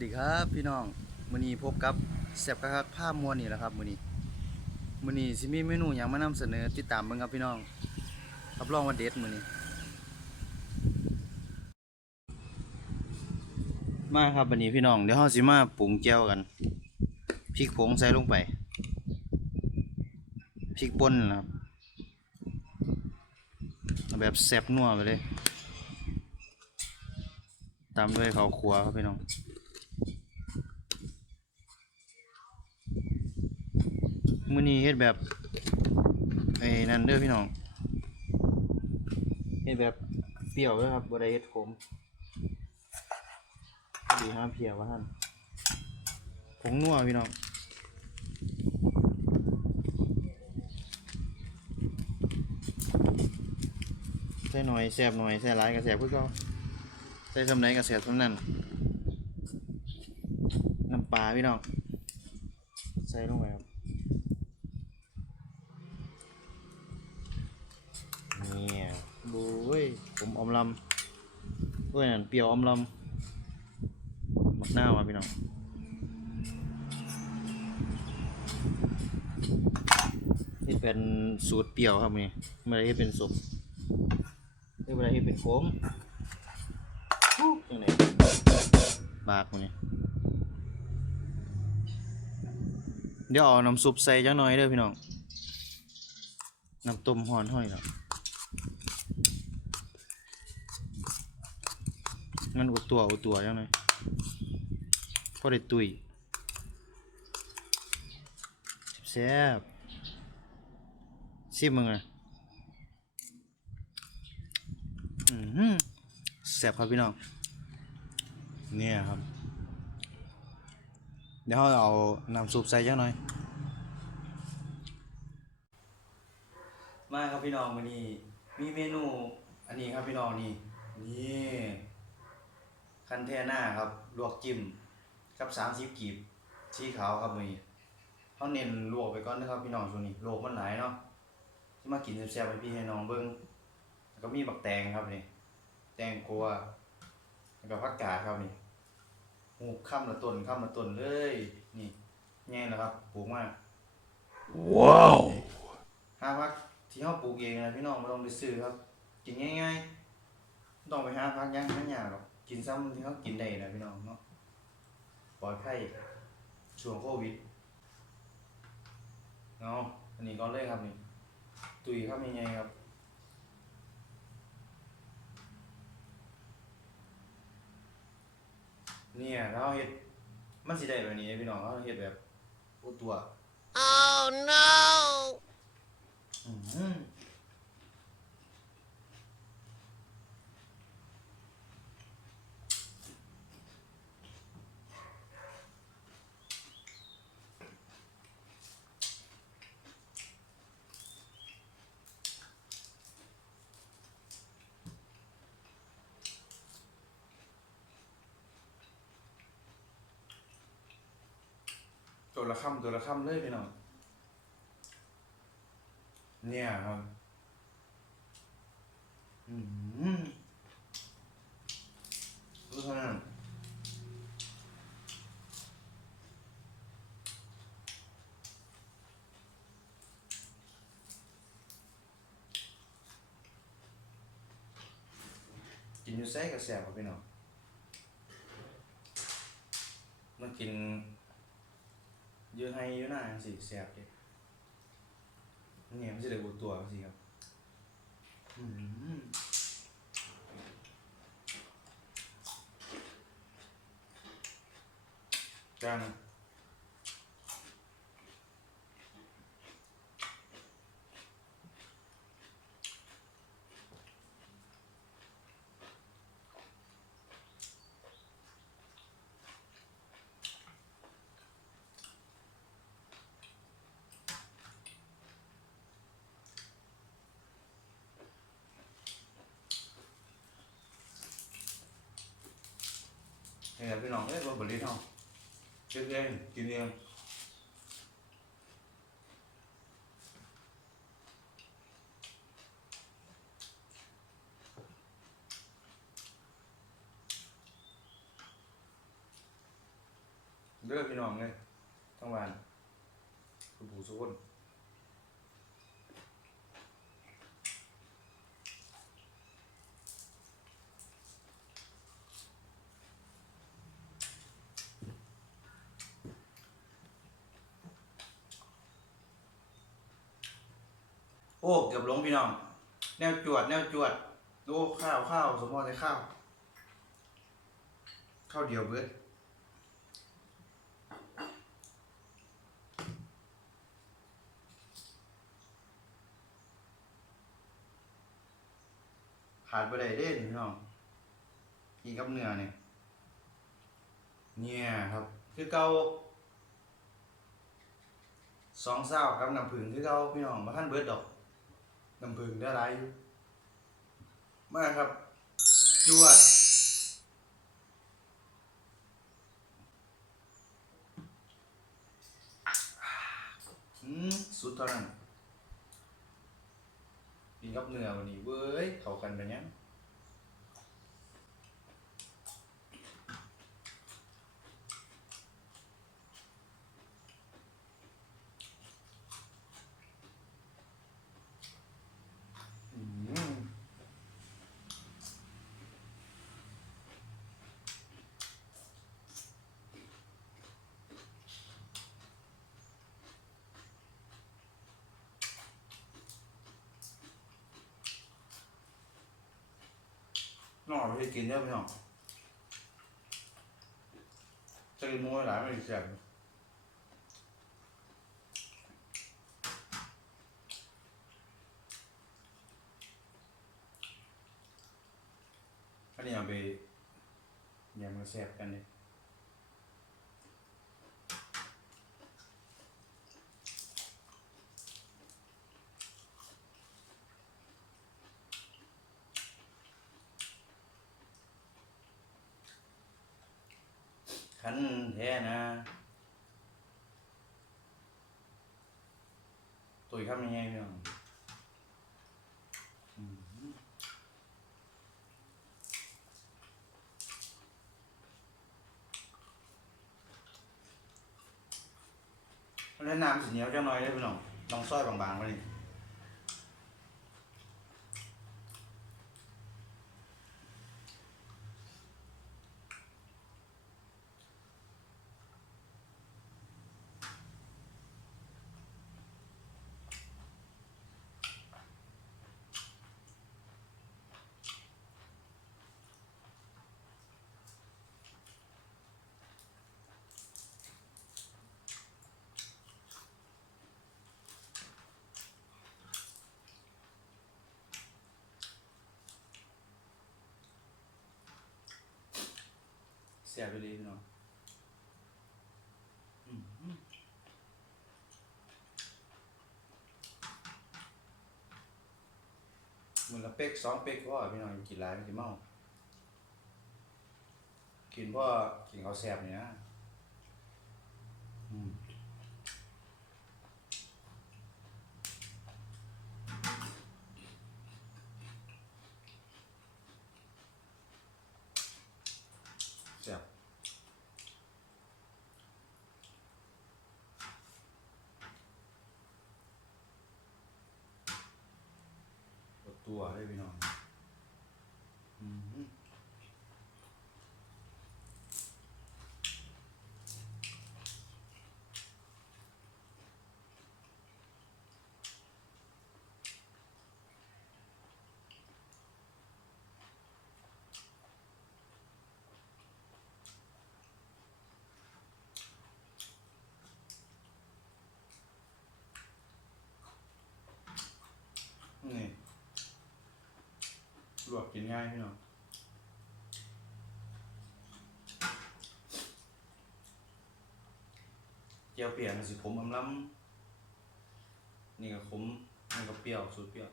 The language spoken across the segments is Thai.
วัสดีครับพี่น้องมื้อนี้พบกับแซ่บกะคักภาพมวลนี่แหละครับมื้อนี้มื้อนี้สิมีเมนูหยังมานำเสนอติดตามเบิ่งครับพี่น้องรับรองว่าเด็ดมื้อนี้ มาครับวันนี้พี่น้องเดี๋ยวเฮาสิมาปรุงแจ่วกันพริกผงใส่ลงไปพริกป่นนะครับแบบแซ่บนัวไปเลย ตามด้วยข้าวคั่วครับพี่น้อง มื้อนี้เฮ็ดแบบไอ้นั่นเด้อพี่น้องเฮ็ดแบบเปรี้ยวเด้อครับบ่ได้เฮ็ดขมดีห้าเพียว่าท่านผงนัวพี่น้องใส่หน่อยแซ่บหน่อยใส่หลายก็แซ่บคือเก่าใส่สำไหนกับเสียสำนั่นน้ำปลาพี่น้องใส่ลงไปครับ ผมอมลำเว้ยนั่นเปรี้ยวอมลำหมักหน้าวมาพี่น้องนี่เป็นสูตรเปรี้ยวครับนี่ไม่ได้ให้เป็นสุปไม่ได้ให้เป็นโคมยังไงบากมันนี่เดี๋ยวเอาน้ำซุปใส่จังหน่อยเด้อพี่น้อง น้ำต้มหอนห้อยแล้ว งั้นอุดตัวอุดตัวจังหน่อยพอได้ตุยแซ่บชิมมึงอือหือแซ่บครับพี่น้อง เนี่ยครับ เดี๋ยวเราเอาน้ำซุปใส่จังหน่อย มาครับพี่น้องวันนี้มีเมนูอันนี้ครับพี่น้องนี่นี่ คันเทน่าครับ ลวกจิ้มกับสามสิบกีบสีขาวครับมื้อนี้เขาเน้นลวกไปก่อนนะครับพี่น้องช่วงนี้โลกมันหลายเนาะที่มากินแซ่บๆให้พี่ให้น้องเบิ่งแล้วก็มีบักแตงครับนี่ แตงกวาแล้วก็ผักกาดครับนี่หูข้ามละต้นข้ามละต้นเลย นี่แง่นะครับปลูกมาว้าวหาพักที่เขาปลูกเองนะพี่น้องไม่ต้องไปซื้อครับ กินง่ายๆไม่ต้องไปหาพักย่างหายากหรอก กินซ้ำที่เขากินได้นะพี่น้องเนาะปลอดภัยช่วงโควิดเนาะอันนี้ก็เลยครับนี่ตุยครับยังไงครับเนี่ยเราเฮ็ดมันสิได้แบบนี้พี่น้องเราเฮ็ดแบบอุตัว Oh no! อื้อ ตัวละคำตัวละคำเลยพี่น้องเนี่ยครับอืมรู้เท่านั้นกินอยู่ไส้กับแสบครับพี่น้องมันกิน ยอะให้ยอะหน้าสิแสบดิเนี่ยมันจะได้อุดตัวสิครับอืมจัง นี่ยพี่น้องเอ้ยบ่บริเนาะเช็ดเองกินเองเด้อพี่น้องเลยทั้งวันคุณผู้สุคน โอ้เกือบหลงพี่น้อง แนวจวด แนวจวดโอ้ข้าวข้าวสมมติใส่ข้าวข้าวเดียวเบิดขาดไปได้เด้พี่น้องกินกับเนื้อเนี่ยเนี่ยครับ คือเกาสองเศร้ากับน้ำผึ้งคือเกาพี่น้องมาขั้นเบิดดอก น้ำผึ้งได้ไรอยู่มาครับ จวด อืม สุดเท่านั้นกินกับเนื้อวันนี้เว้ย เข้ากันไปยังอืม น้องไปกินเยอะพี่น้องจะกินม้วยหลายไม่ได้แซ่บอันนี้เอาไปยำกระแซบกันเนี่ยขันแท้นะ ตุยทำยังไงพี่น้องแล้วน้ำสีเหนียวจังน้อยได้อพี่น้องลองซอยบางๆมาดิ เสียไปเลยพี่น้องอืมมือละเป๊กสองเป๊กก็พี่น้องกินหลายมันจะเมากินเพราะกินเขาแซ่บเนี่ยอืมแซ่บ ปวดตัวเลยพี่น้องอืมนี่ ลวกกินง่ายพี่น้องเจียวเปียกมันสิขมอำล้ำนี่ก็ขมนี่ก็เปรี้ยวสูตรเปรี้ยว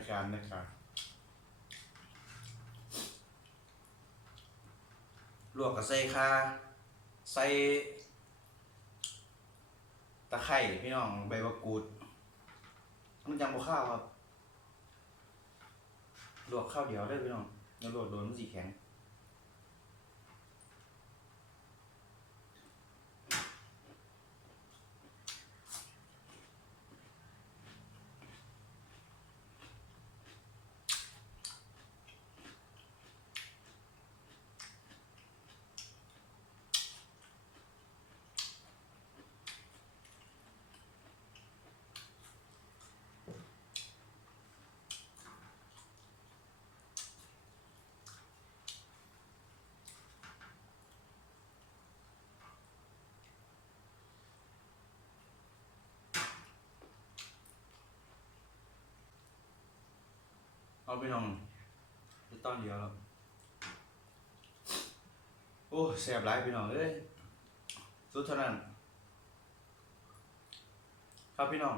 อาจารนะครับลวกกับใส่ข่าใส่ตะไคร่พี่น้องใบมะกรูดมันจังบวข้าวครับลวกข้าวเดียวได้พี่น้องเดี๋ยวโดดโดนมันสีแข็ง เอาพี่น้องไปตอนเดียวแล้วโอ้แสบหลายพี่น้องเอ้ยสุดเท่านั้น ครับพี่น้อง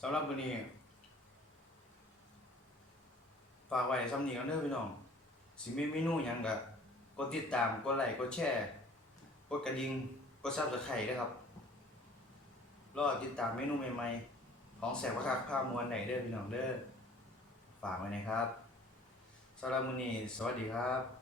สำหรับวันนี้ฝากไว้ซ้ำนี้กันเด้อพี่น้อง สิมีเมนูหยังก็กดติดตามกดไลค์กดแชร์กดกระดิ่งกดซับสไครต์ด้ครับรอติดตามเมนูใหม่ๆ ของแสบประคักภามวลไหนเด้อพี่น้องเด้อ ฝากไว้นะครับสำหรับมื้อนี้สวัสดีครับ